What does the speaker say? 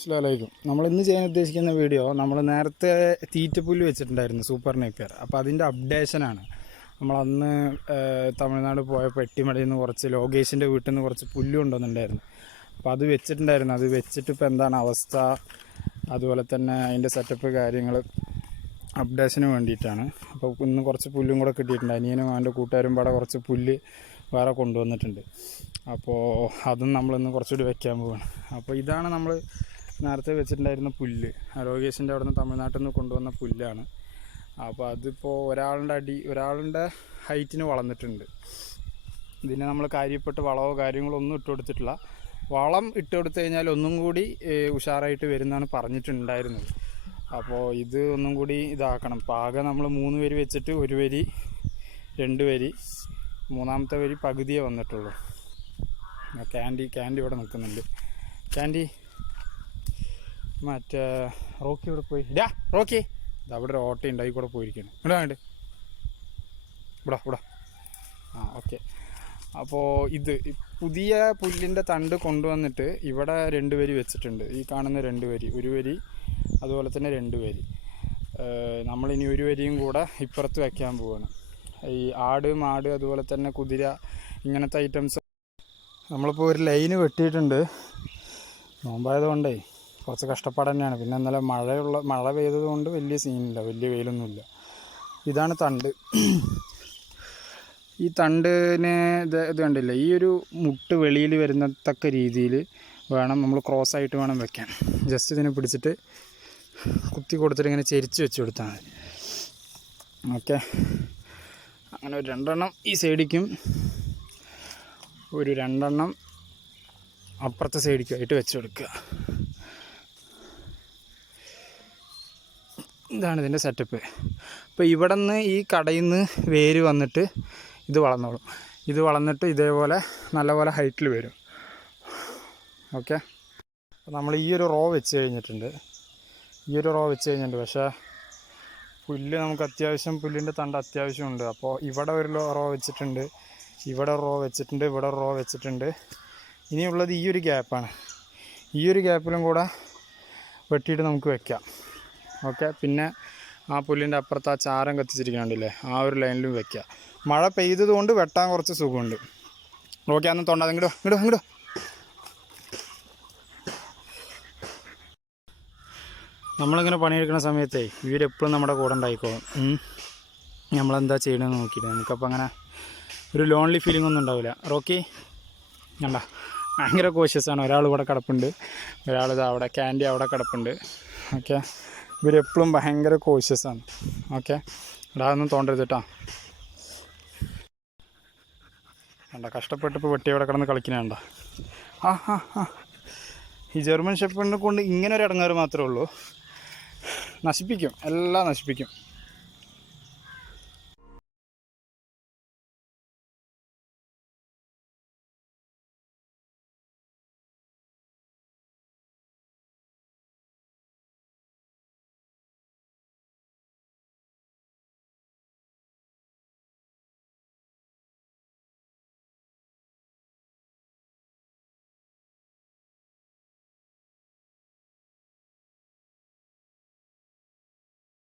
അസ്സലാമലൈക്കും നമ്മൾ ഇന്ന് ചെയ്യാൻ ഉദ്ദേശിക്കുന്ന വീഡിയോ നമ്മൾ നേരത്തെ തീറ്റപ്പുല്ല് വെച്ചിട്ടുണ്ടായിരുന്നു സൂപ്പർ നേപ്പിയർ അപ്പോൾ അതിന്റെ അപ്ഡേഷനാണ് നമ്മളന്ന് തമിഴ്നാട് പോയ പെട്ടിമടയിൽ നിന്ന് കുറച്ച് ലോകേഷിന്റെ വീട്ടിൽ നിന്ന് കുറച്ച് പുല്ല് കൊണ്ടുവന്നിട്ടുണ്ടായിരുന്നു. അപ്പോൾ അത് വെച്ചിട്ടുണ്ടായിരുന്നു. അത് വെച്ചിട്ട് ഇപ്പോൾ എന്താണ് അവസ്ഥ? അതുപോലെ തന്നെ അതിന്റെ സെറ്റപ്പ് കാര്യങ്ങൾ അപ്ഡേഷന് വേണ്ടിയിട്ടാണ്. അപ്പോൾ ഇന്ന് കുറച്ച് പുല്ലും കൂടെ കിട്ടിയിട്ടുണ്ട്. അനിയനും അവന്റെ കൂട്ടുകാരും പാടെ കുറച്ച് പുല്ല് വേറെ കൊണ്ടുവന്നിട്ടുണ്ട്. അപ്പോൾ അതും നമ്മളിന്ന് കുറച്ചുകൂടി വെക്കാൻ പോവാണ്. അപ്പോൾ ഇതാണ് നമ്മൾ നേരത്തെ വെച്ചിട്ടുണ്ടായിരുന്ന പുല്ല്. ആരോഗ്യസിന്റെ അവിടെ നിന്ന് തമിഴ്നാട്ടിൽ നിന്ന് കൊണ്ടുവന്ന പുല്ലാണ്. അപ്പോൾ അതിപ്പോൾ ഒരാളുടെ അടി ഒരാളുടെ ഹൈറ്റിന് വളർന്നിട്ടുണ്ട്. ഇതിനെ നമ്മൾ കാര്യപ്പെട്ട് വളമോ കാര്യങ്ങളോ ഒന്നും ഇട്ട് കൊടുത്തിട്ടില്ല. വളം ഇട്ട് കൊടുത്തു കഴിഞ്ഞാൽ ഒന്നും കൂടി ഉഷാറായിട്ട് വരുന്നതാണ് പറഞ്ഞിട്ടുണ്ടായിരുന്നത്. അപ്പോൾ ഇത് ഒന്നും കൂടി ഇതാക്കണം. പാകം നമ്മൾ മൂന്ന് വരി വെച്ചിട്ട് ഒരു വരി രണ്ട് വരി മൂന്നാമത്തെ വരി പകുതിയേ വന്നിട്ടുള്ളൂ. ക്യാൻഡി ക്യാൻഡി ഇവിടെ നിൽക്കുന്നുണ്ട്. ക്യാൻഡി മറ്റേ റോക്കി ഇവിടെ പോയി. ഡാ റോക്കി. അവിടെ ഒരു ഓട്ടോ ഉണ്ട് അതിൽ കൂടെ പോയിരിക്കുന്നു ഇവിടെ വേണ്ട ഇവിടെ ആ ഓക്കെ. അപ്പോൾ ഇത് പുതിയ പുല്ലിന്റെ തണ്ട് കൊണ്ടുവന്നിട്ട് ഇവിടെ രണ്ട് വരി വെച്ചിട്ടുണ്ട്. ഈ കാണുന്ന രണ്ട് വരി. ഒരു വരി അതുപോലെ തന്നെ രണ്ട് വരി. നമ്മളിനി ഒരു വരിയും കൂടെ ഇപ്പുറത്ത് വയ്ക്കാൻ പോവാണ്. ഈ ആട് മാട് അതുപോലെ തന്നെ കുതിര ഇങ്ങനത്തെ ഐറ്റംസ് നമ്മളിപ്പോൾ ഒരു ലൈന് വെട്ടിയിട്ടുണ്ട്. നോമ്പായത് കൊണ്ടേ കുറച്ച് കഷ്ടപ്പാട് തന്നെയാണ്. പിന്നെ ഇന്നലെ മഴയുള്ള മഴ പെയ്തത് കൊണ്ട് വലിയ സീനില്ല വലിയ വെയിലൊന്നുമില്ല. ഇതാണ് തണ്ട്. ഈ തണ്ടിന് ഇത് ഇത് കണ്ടില്ല? ഈ ഒരു മുട്ട് വെളിയിൽ വരുന്നത്തക്ക രീതിയിൽ വേണം നമ്മൾ ക്രോസ് ആയിട്ട് വേണം വെക്കാൻ. ജസ്റ്റ് ഇതിനെ പിടിച്ചിട്ട് കുത്തി കൊടുത്തിട്ട് ഇങ്ങനെ ചെരിച്ച് വെച്ച് കൊടുത്താൽ മതി. ഓക്കെ അങ്ങനെ ഒരു രണ്ടെണ്ണം ഈ സൈഡിക്കും ഒരു രണ്ടെണ്ണം അപ്പുറത്തെ സൈഡിക്കുമായിട്ട് വെച്ച് കൊടുക്കുക. ഇതാണ് ഇതിന്റെ സെറ്റപ്പ് അപ്പോൾ ഇവിടെ നിന്ന് ഈ കടയിൽ നിന്ന് വേര് വന്നിട്ട് ഇത് വളർന്നോളും. ഇത് വളർന്നിട്ട് ഇതേപോലെ നല്ലപോലെ ഹൈറ്റിൽ വരും. ഓക്കെ നമ്മൾ ഈ ഒരു റോ വെച്ച് കഴിഞ്ഞിട്ടുണ്ട്. ഈ ഒരു റോ വെച്ച് കഴിഞ്ഞിട്ടുണ്ട്. പക്ഷേ പുല്ല് നമുക്ക് അത്യാവശ്യം പുല്ലിന്റെ തണ്ട് അത്യാവശ്യമുണ്ട്. അപ്പോൾ ഇവിടെ ഒരു റോ വെച്ചിട്ടുണ്ട്. ഇവിടെ റോ വെച്ചിട്ടുണ്ട്. ഇവിടെ റോ വെച്ചിട്ടുണ്ട്. ഇനിയുള്ളത് ഈ ഒരു ഗ്യാപ്പാണ് ഈ ഒരു ഗ്യാപ്പിലും കൂടെ വെട്ടിയിട്ട് നമുക്ക് വെക്കാം. ഓക്കെ പിന്നെ ആ പുല്ലിന്റെ അപ്പുറത്ത് ആ ചാരം കത്തിച്ചിരിക്കണില്ലേ ആ ഒരു ലൈനിലും വെക്കുക മഴ പെയ്തതുകൊണ്ട് വെട്ടാൻ കുറച്ച് സുഖമുണ്ട്. ഓക്കെ അന്ന് തൊണ്ട ഇങ്ങോട്ടോ ഇങ്ങോട്ടോ ഇങ്ങോട്ടോ നമ്മളിങ്ങനെ പണിയെടുക്കുന്ന സമയത്തേ ഇവരെപ്പോഴും നമ്മുടെ കൂടെ ഉണ്ടായിക്കോളും. നമ്മളെന്താ ചെയ്യണമെന്ന് നോക്കിയിട്ട് നമുക്കപ്പോൾ അങ്ങനെ ഒരു ലോൺലി ഫീലിംഗ് ഒന്നും ഉണ്ടാവില്ല. റോക്കി കണ്ട. ഭയങ്കര കോഷ്യസാണ് ഒരാൾ ഇവിടെ കിടപ്പുണ്ട്. ഒരാൾ ഇത് അവിടെ ക്യാൻഡി അവിടെ കിടപ്പുണ്ട്. ഓക്കെ. ഇവരെപ്പോഴും ഭയങ്കര കോഷ്യസ് ആണ്. ഓക്കെ ഇവിടെ അതൊന്നും തോണ്ടരുത് കേട്ടോ കണ്ട കഷ്ടപ്പെട്ടിപ്പോൾ വെട്ടി അവിടെ കിടന്ന് കളിക്കണേണ്ട ആ ആ ആ. ഈ ജർമ്മൻ ഷെപ്പറിനെ കൊണ്ട് ഇങ്ങനെ ഒരു ഇടങ്ങാറ് മാത്രമേ ഉള്ളൂ. നശിപ്പിക്കും. എല്ലാം നശിപ്പിക്കും.